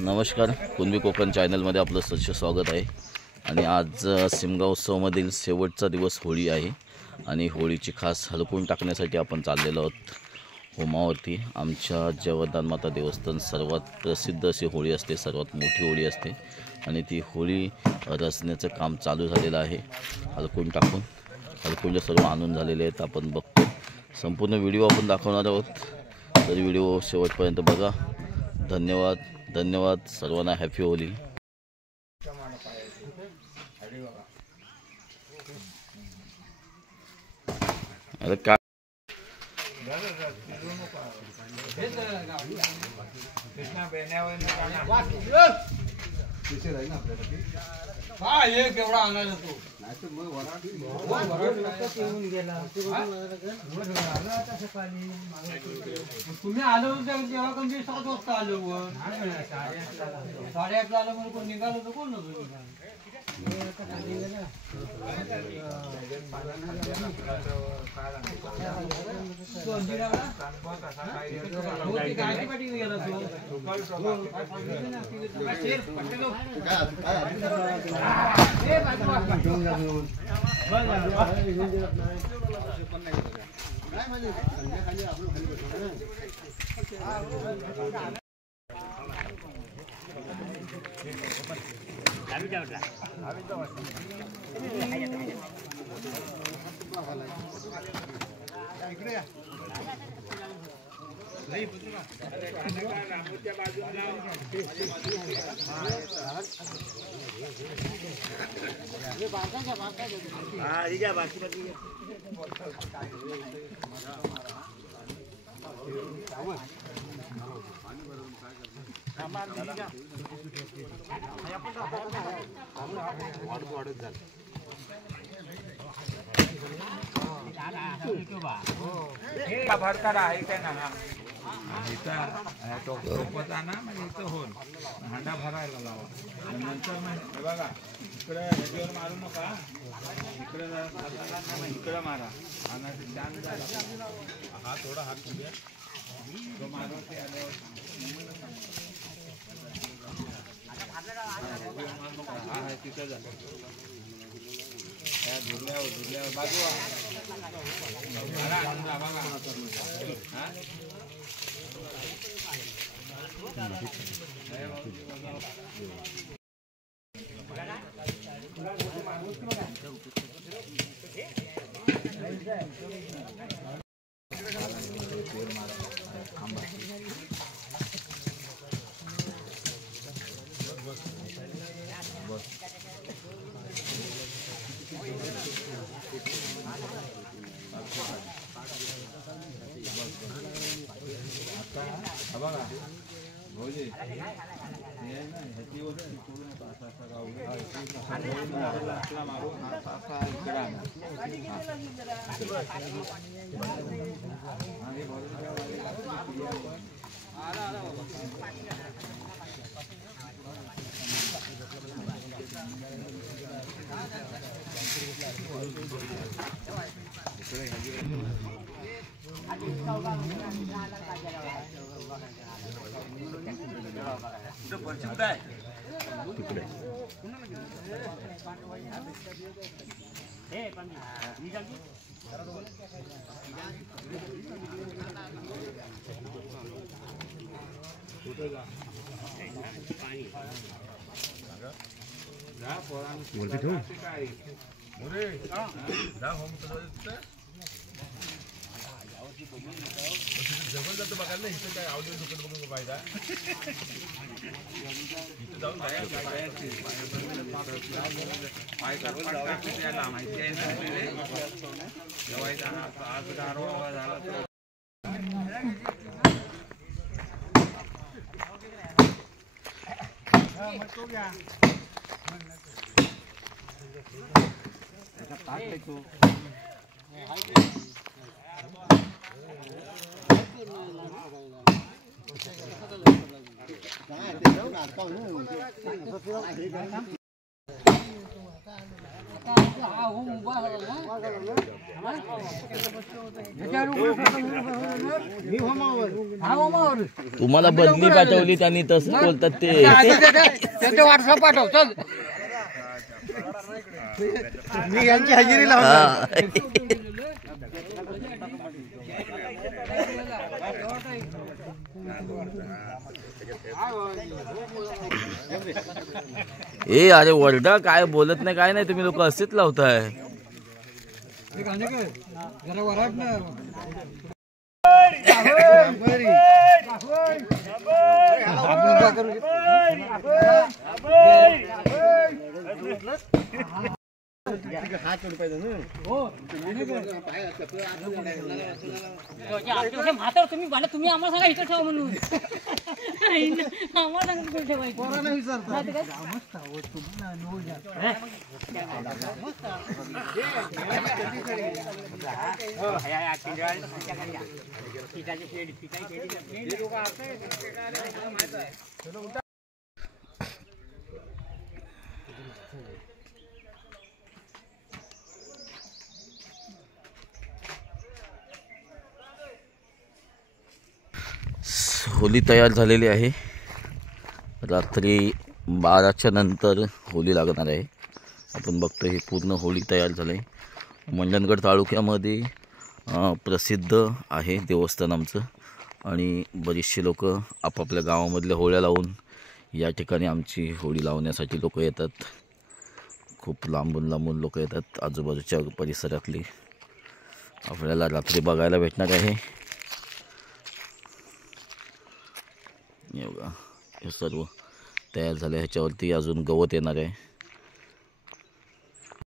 नमस्कार, कुणबी कोकण चॅनलमध्ये आपलं सहर्ष स्वागत आहे। आणि आज सिमगाव उत्सवामधील शेवटचा दिवस होळी आहे आणि होळीची खास हलकून टाकण्यासाठी आपण चाललेलो आहोत होमावरती। आमच्या जगदान माता देवस्थान सर्वात प्रसिद्ध अशी होळी असते, सर्वात मोठी होळी असते आणि ती होळी रचण्याचं काम चालू झालेलं आहे। हलकून टाकून हलकून सर्व आणून झालेले आहेत, आपण बघतो। संपूर्ण व्हिडिओ आपण दाखवणार आहोत, तर व्हिडिओ शेवटपर्यंत बघा। धन्यवाद धन्यवाद सर्वांना, हॅपी होली। अरे का एक एवढा आणायला तो तुम्ही आलो तेव्हा कधी 7 वाजता आलो, 8:30 आलं म्हणून कोण निघालो तर कोण नव्हतं भरताना आहे काय ना टोपचा ना, म्हणजे इथं होल हांडा भरायला लावा। नंतर बघा इकडे ह्याच्यावर मारू नका, इकडे इकडे मारा आणि हा थोडा हात पुढे तो मारो ते आल्यावर हा तिथं झालं धुरल्यावर बाजू बघा भोजी ह्याची वस्तू पूर्ण मारून जवळ जातो बघायला ना, इथं काय आवडलं दुकान बघून फायदा इथं जाऊन माहिती आहे ना, आज गारवा झाला तर तुम्हाला बदली पाठवली त्यांनी तसं बोलतात ते व्हॉट्सअप पाठव चल मी यांची हजेरी लावणार ए अरे वरडा काय बोलत नाही काय नाही तुम्ही लोक असेच लावताय जरा वराड ना म्हातार तुम्ही बाला तुम्ही आम्हाला सांगा इथं ठेवा म्हणून आम्हाला सांगा कुठे ठेवायचं. होली तयार झालेली आहे. रात्री 12च्या नंतर होली लागणार आहे. आपण बघतो ही पूर्ण होळी तयार झाली आहे. मंडणगड तालुक्यामध्ये प्रसिद्ध आहे देवस्थान आमचं आणि बरीचशी लोक आपापल्या गावामधल्या होळ्या लावून या ठिकाणी आमची होळी लावण्यासाठी लोक येतात. खूप लांबून लांबून लोक येतात. आजूबाजूच्या परिसरातली आपल्याला रात्री बघायला भेटणार आहे. हे बघा हे सर्व तयार झाले. ह्याच्यावरती अजून गवत येणार आहे.